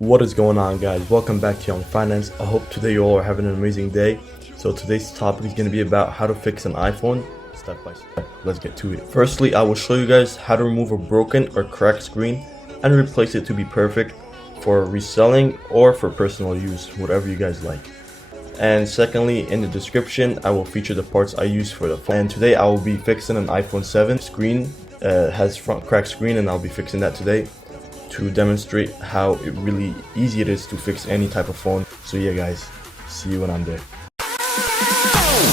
What is going on, guys? Welcome back to Young Finance. I hope today you all are having an amazing day. So today's topic is going to be about how to fix an iPhone step by step. Let's get to it. Firstly, I will show you guys how to remove a broken or cracked screen and replace it to be perfect for reselling or for personal use, whatever you guys like. And secondly, in the description, I will feature the parts I use for the phone. And today I will be fixing an iPhone 7 screen. Has front cracked screen, and I'll be fixing that today to demonstrate how really easy it is to fix any type of phone. So yeah, guys, see you when I'm there.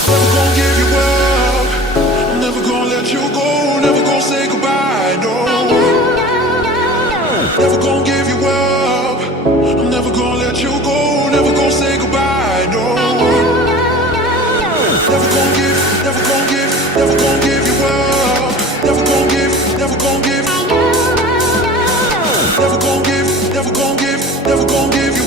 Never gonna give you up, I'm never gonna let you go, never gonna say goodbye, no. Never gonna give you up, I'm never gonna let you go, never gonna say goodbye, no. Never gonna give you up, never gonna give, never gonna give. Never gon' give you up. Never gon' give, never gon' give. Never gon' give you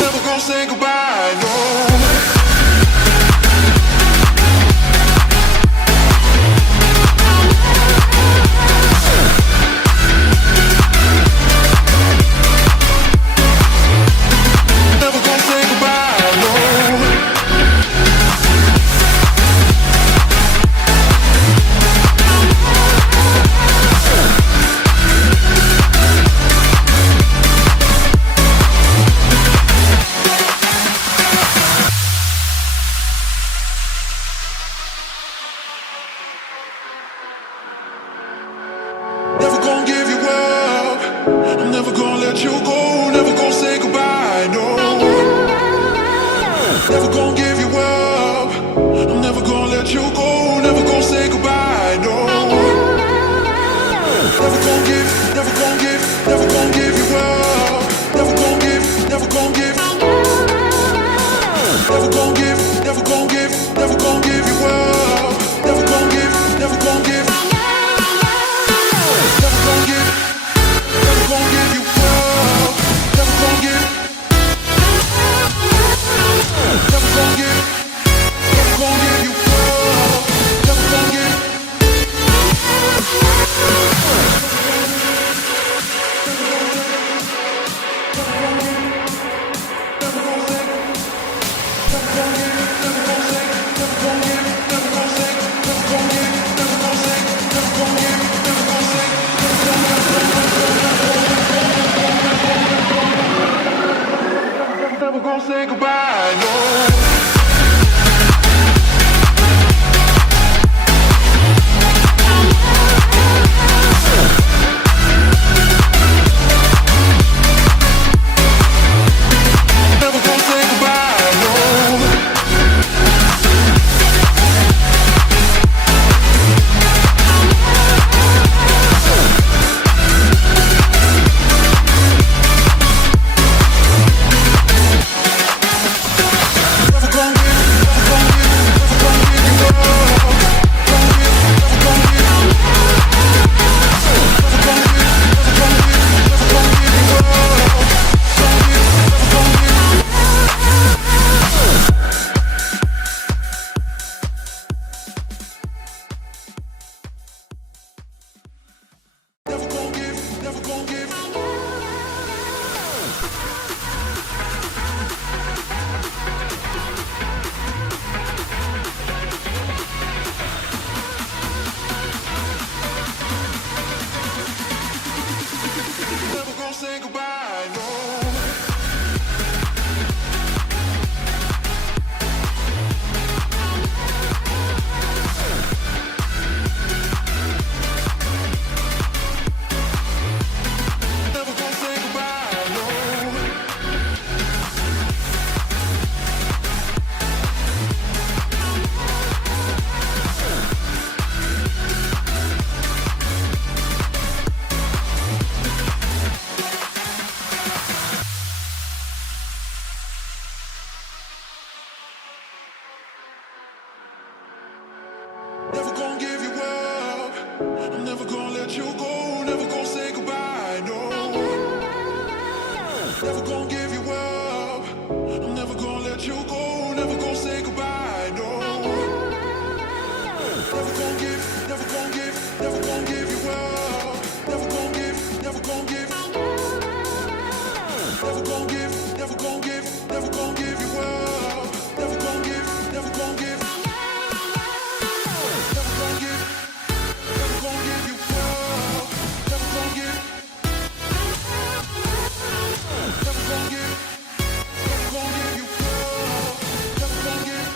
never gon' say goodbye, no. Never gonna give you up, I'm never gonna let you go, never gonna say goodbye, no. Never gonna give you up, I'm never gonna let you go, never gonna say goodbye, no. Never gonna give you up, never gonna give, never gonna give. Never gonna give you up, never gonna give, never gonna give. Never gonna give you up. Never gonna give. Never gonna give you up. Never gonna give. Never gonna say goodbye, no. Never gonna say goodbye, no. Never gonna say goodbye, no. Never gonna say goodbye, no. Never gonna give you up. I'm never gonna let you go. Never gonna say goodbye. No. Never gonna give, never gonna give, never gonna give you up. Never gonna give, never gonna give. Never gonna give, never gonna give, never gonna give you up. Never gonna give, never gonna give. Never gonna give, never gonna give you up. Never gonna give, never gonna give, never gonna give you up. Never gonna give.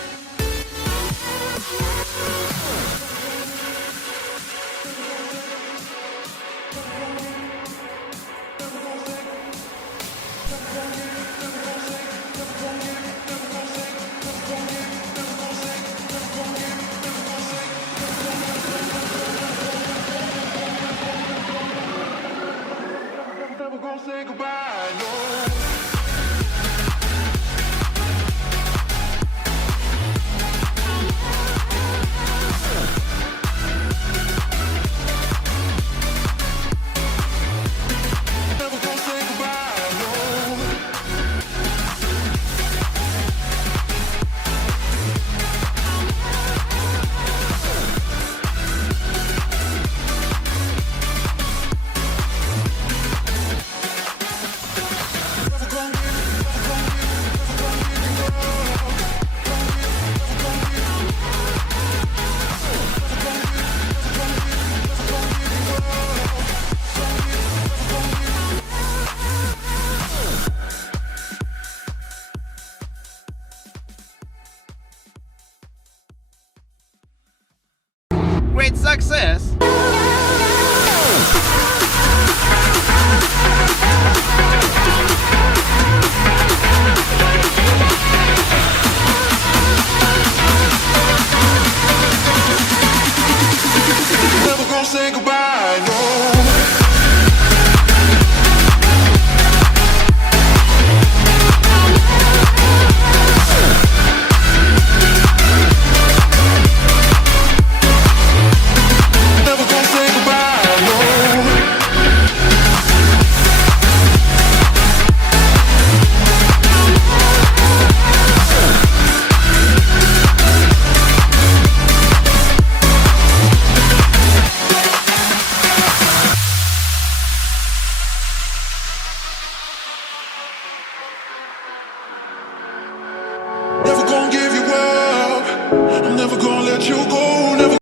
Never gonna say goodbye, no. Never gonna say goodbye, no. Never gonna give, never gonna give, never gonna give you up. Gonna give, never gonna give. Never gonna give, never gonna give, never gonna give you up. Gonna give, never gonna give. Great success.